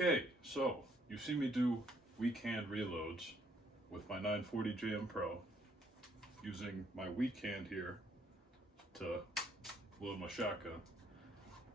Okay, so you see me do weak hand reloads with my 940 JM Pro using my weak hand here to load my shotgun.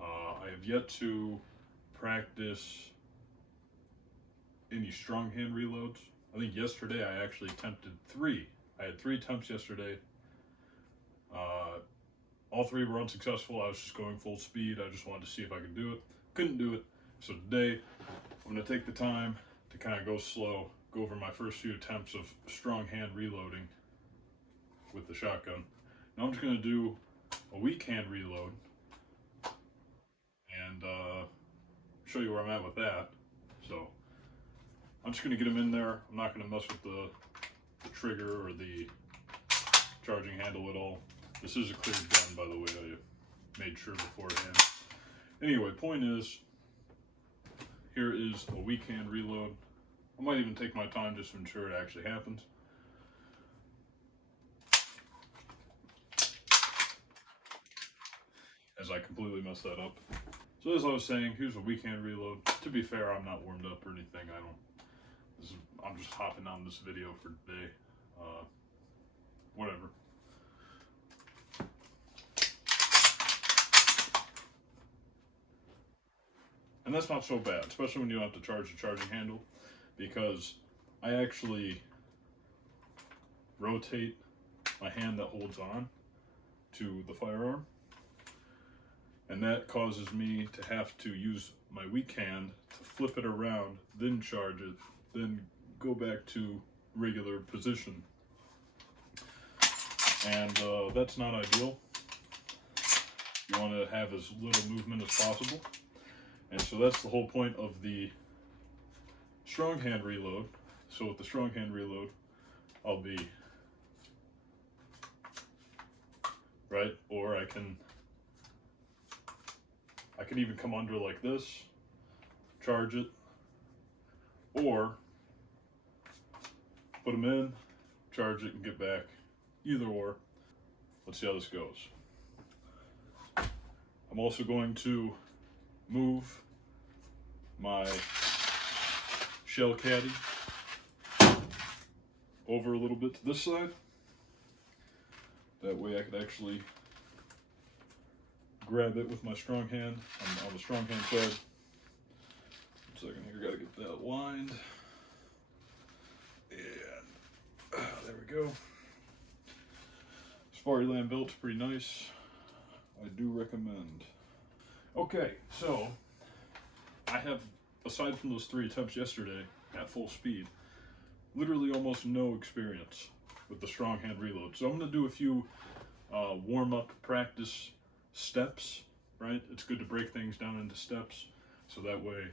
I have yet to practice any strong hand reloads. I think yesterday I actually attempted 3. I had 3 attempts yesterday. All 3 were unsuccessful. I was just going full speed. I just wanted to see if I could do it. Couldn't do it. So today I'm going to take the time to kind of go slow, go over my first few attempts of strong hand reloading with the shotgun. Now I'm just going to do a weak hand reload and show you where I'm at with that. So I'm just going to get them in there. I'm not going to mess with the trigger or the charging handle at all. This is a cleared gun, by the way. I made sure beforehand. Anyway, point is, here is a weak hand reload. I might even take my time just to ensure it actually happens. As I completely messed that up. So as I was saying, here's a weak hand reload. To be fair, I'm not warmed up or anything. I'm just hopping on this video for today. Whatever. And that's not so bad, especially when you don't have to charge the charging handle, because I actually rotate my hand that holds on to the firearm, and that causes me to have to use my weak hand to flip it around, then charge it, then go back to regular position. And that's not ideal. You want to have as little movement as possible. And so that's the whole point of the strong hand reload. So with the strong hand reload, I'll be right, or I can even come under like this, charge it, or put them in, charge it, and get back. Either or. Let's see how this goes. I'm also going to move my shell caddy over a little bit to this side. That way I could actually grab it with my strong hand on the strong hand side. 1 second here, gotta get that lined. And there we go. Safariland belt's pretty nice. I do recommend. Okay, so I have, aside from those 3 attempts yesterday at full speed, literally almost no experience with the strong hand reload. So I'm going to do a few warm-up practice steps, right? It's good to break things down into steps, so that way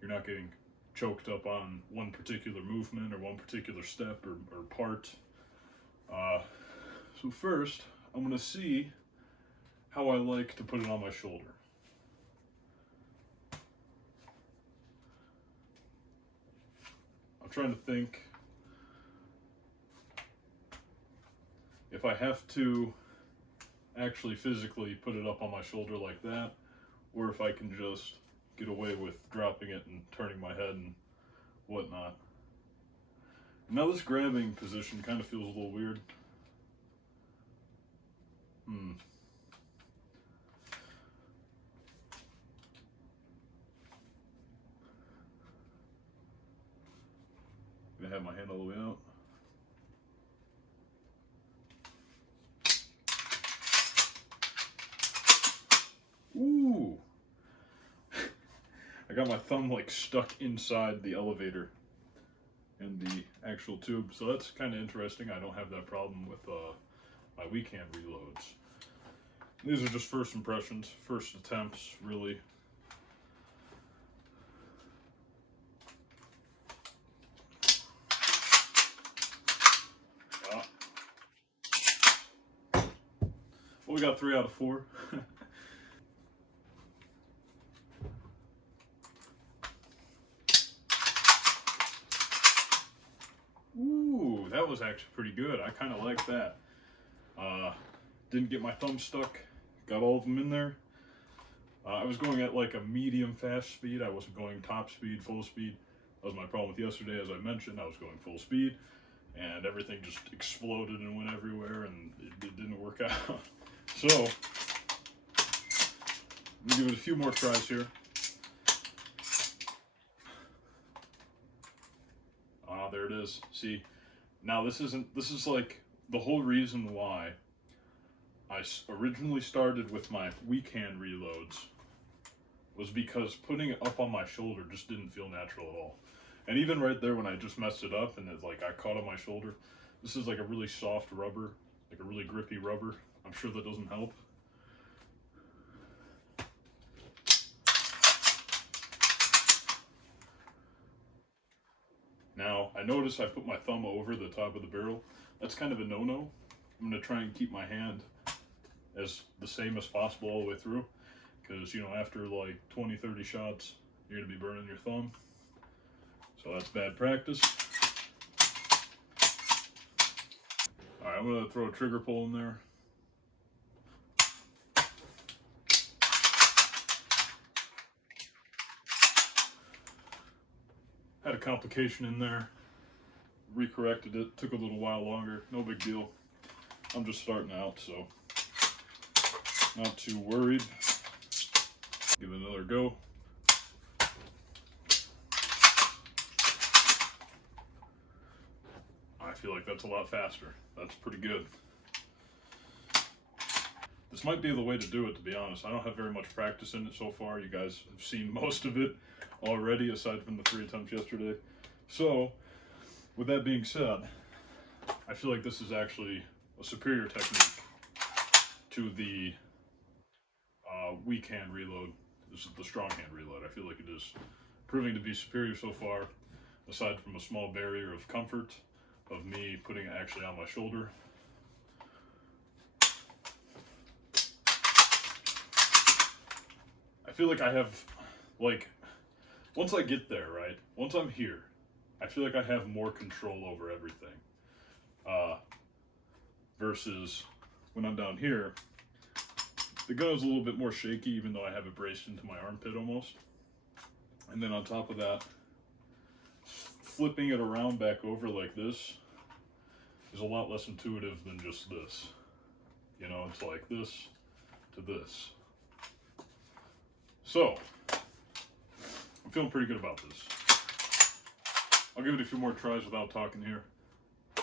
you're not getting choked up on one particular movement or one particular step or part. So first, I'm going to see how I like to put it on my shoulder. I'm trying to think if I have to actually physically put it up on my shoulder like that, or if I can just get away with dropping it and turning my head and whatnot. Now this grabbing position kind of feels a little weird. I'm gonna have my hand all the way out. Ooh! I got my thumb like stuck inside the elevator and the actual tube, so that's kind of interesting. I don't have that problem with my weak hand reloads. These are just first impressions, first attempts, really. Well, we got 3 out of 4. Ooh, that was actually pretty good. I kind of like that. Didn't get my thumb stuck. Got all of them in there. I was going at like a medium fast speed. I wasn't going top speed, full speed. That was my problem with yesterday. As I mentioned, I was going full speed and everything just exploded and went everywhere, and it didn't work out. So, let me give it a few more tries here. Ah, there it is. See, now this is like the whole reason why I originally started with my weak hand reloads was because putting it up on my shoulder just didn't feel natural at all. And even right there when I just messed it up and it like I caught on my shoulder, this is like a really soft rubber, like a really grippy rubber. I'm sure that doesn't help. Now, I notice I put my thumb over the top of the barrel. That's kind of a no-no. I'm going to try and keep my hand as the same as possible all the way through. Because, you know, after like 20, 30 shots, you're going to be burning your thumb. So that's bad practice. Alright, I'm going to throw a trigger pull in there. Had a complication in there. Recorrected it. Took a little while longer. No big deal. I'm just starting out, so not too worried. Give it another go. I feel like that's a lot faster. That's pretty good. This might be the way to do it, to be honest. I don't have very much practice in it so far. You guys have seen most of it already, aside from the 3 attempts yesterday. So, with that being said, I feel like this is actually a superior technique to the weak hand reload. This is the strong hand reload. I feel like it is proving to be superior so far, aside from a small barrier of comfort of me putting it actually on my shoulder. I feel like I have, like, once I get there, right? Once I'm here, I feel like I have more control over everything. Versus when I'm down here, the gun is a little bit more shaky, even though I have it braced into my armpit almost. And then on top of that, flipping it around back over like this is a lot less intuitive than just this. You know, it's like this to this. So, I'm feeling pretty good about this. I'll give it a few more tries without talking here,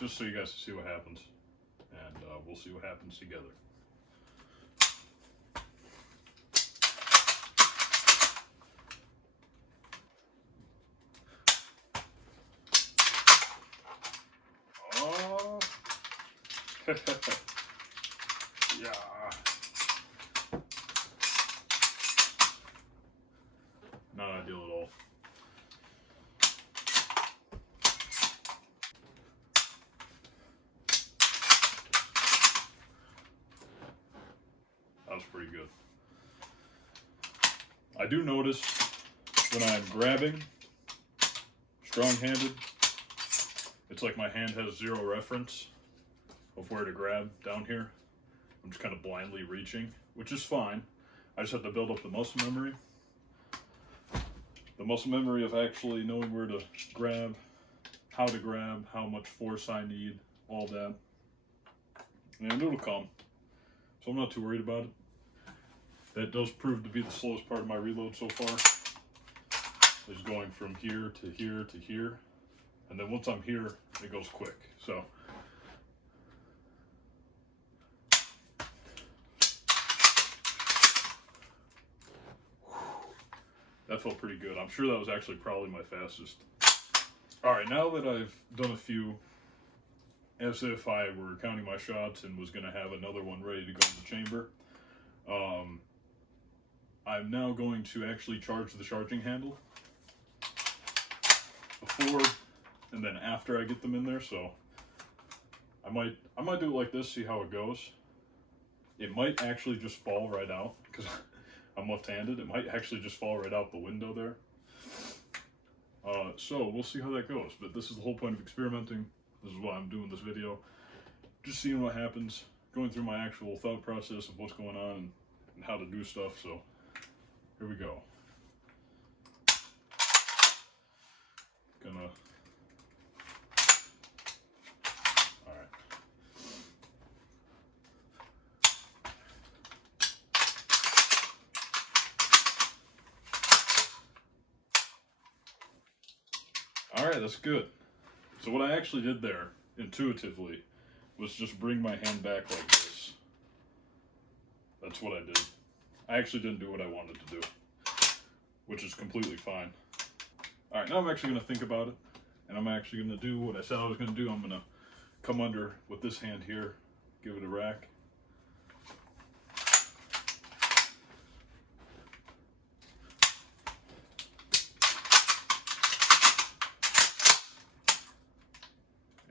just so you guys can see what happens. And we'll see what happens together. Oh. Yeah. Not ideal at all. That was pretty good. I do notice when I'm grabbing strong-handed, it's like my hand has zero reference of where to grab down here. I'm just kind of blindly reaching, which is fine. I just have to build up the muscle memory. The muscle memory of actually knowing where to grab, how to grab, how much force I need, all that. And it'll come. So I'm not too worried about it. That does prove to be the slowest part of my reload so far. Is going from here to here to here. And then once I'm here, it goes quick. So that felt pretty good. I'm sure that was actually probably my fastest. Alright, now that I've done a few, as if I were counting my shots and was going to have another one ready to go in the chamber, I'm now going to actually charge the charging handle before and then after I get them in there. So I might do it like this, see how it goes. It might actually just fall right out because I'm left-handed. It might actually just fall right out the window there. So we'll see how that goes. But this is the whole point of experimenting. This is why I'm doing this video. Just seeing what happens, going through my actual thought process of what's going on and how to do stuff. So Here we go. Gonna. Alright. Alright, that's good. So what I actually did there, intuitively, was just bring my hand back like this. That's what I did. I actually didn't do what I wanted to do, which is completely fine. Alright, now I'm actually going to think about it, and I'm actually going to do what I said I was going to do. I'm going to come under with this hand here, give it a rack.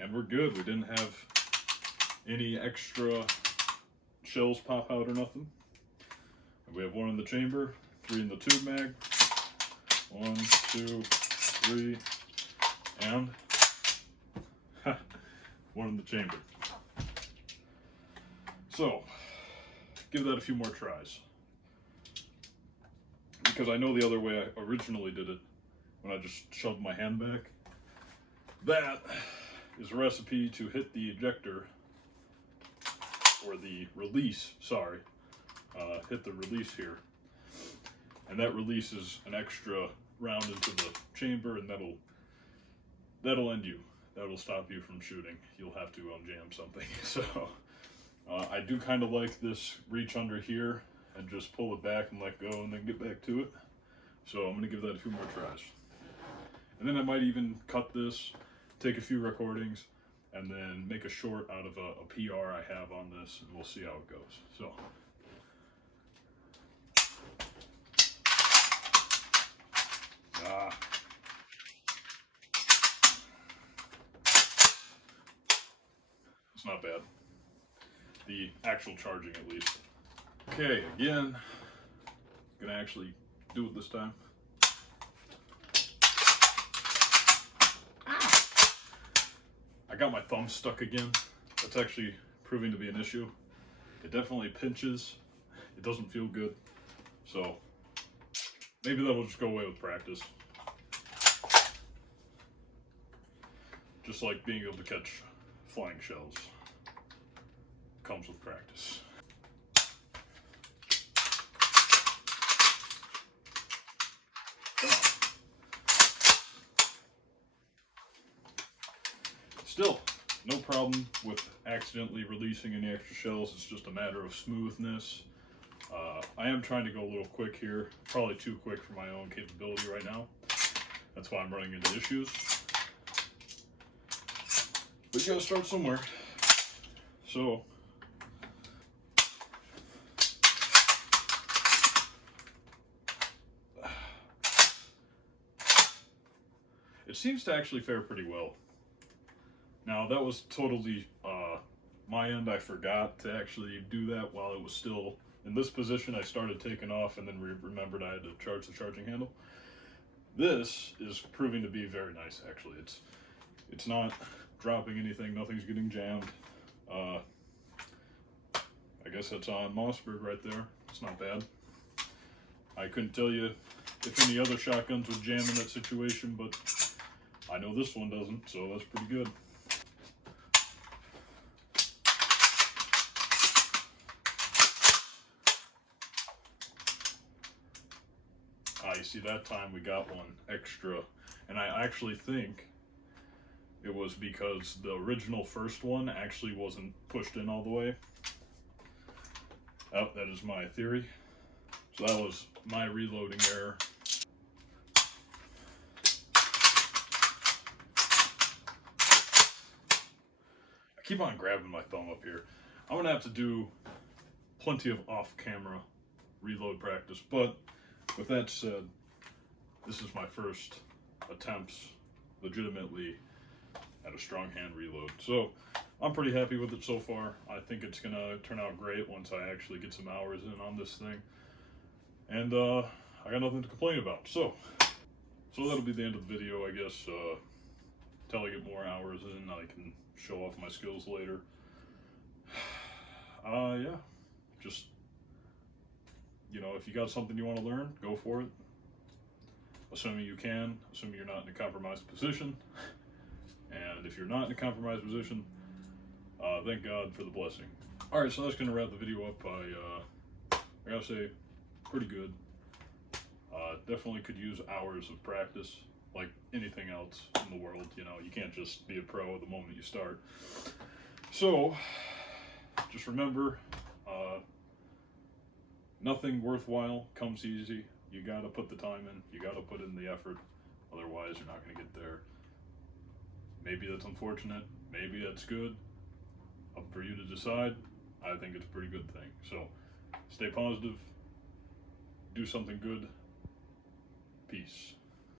And we're good. We didn't have any extra shells pop out or nothing. And we have 1 in the chamber, 3 in the tube mag. 1, 2, 3, and 1 in the chamber. So, give that a few more tries. Because I know the other way I originally did it, when I just shoved my hand back. That is a recipe to hit the ejector, or the release, sorry. Hit the release here. And that releases an extra round into the chamber, and that'll end you. That'll stop you from shooting. You'll have to unjam something. So I do kind of like this reach under here and just pull it back and let go and then get back to it. So I'm going to give that a few more tries. And then I might even cut this, take a few recordings, and then make a short out of a PR I have on this, and we'll see how it goes. So. It's not bad. The actual charging, at least. Okay, again, gonna actually do it this time. I got my thumb stuck again. That's actually proving to be an issue. It definitely pinches. It doesn't feel good. So maybe that'll just go away with practice. Just like being able to catch flying shells. Comes with practice. Come on. Still, no problem with accidentally releasing any extra shells. It's just a matter of smoothness. I am trying to go a little quick here. Probably too quick for my own capability right now. That's why I'm running into issues. But you gotta start somewhere. So, it seems to actually fare pretty well. Now, that was totally my end. I forgot to actually do that while it was still in this position. I started taking off and then remembered I had to charge the charging handle. This is proving to be very nice, actually. It's not dropping anything, nothing's getting jammed. I guess that's on Mossberg right there. It's not bad. I couldn't tell you if any other shotguns would jam in that situation, but I know this one doesn't, so that's pretty good. You see, that time we got 1 extra, and I actually think it was because the original first one actually wasn't pushed in all the way. Oh, that is my theory. So that was my reloading error. I keep on grabbing my thumb up here. I'm gonna have to do plenty of off-camera reload practice, but with that said, this is my first attempts legitimately at a strong hand reload. So I'm pretty happy with it so far. I think it's gonna turn out great once I actually get some hours in on this thing. And I got nothing to complain about. So that'll be the end of the video, I guess. Until I get more hours in, I can show off my skills later. Yeah, just you know, if you got something you want to learn, go for it. Assuming you can, assuming you're not in a compromised position. And if you're not in a compromised position, thank God for the blessing. Alright, so that's going to wrap the video up. I gotta say, pretty good. Definitely could use hours of practice, like anything else in the world. You know, you can't just be a pro the moment you start. So, just remember, nothing worthwhile comes easy. You gotta put the time in, you gotta put in the effort, otherwise you're not gonna get there. Maybe that's unfortunate, maybe that's good. Up for you to decide. I think it's a pretty good thing. So, stay positive, do something good. Peace.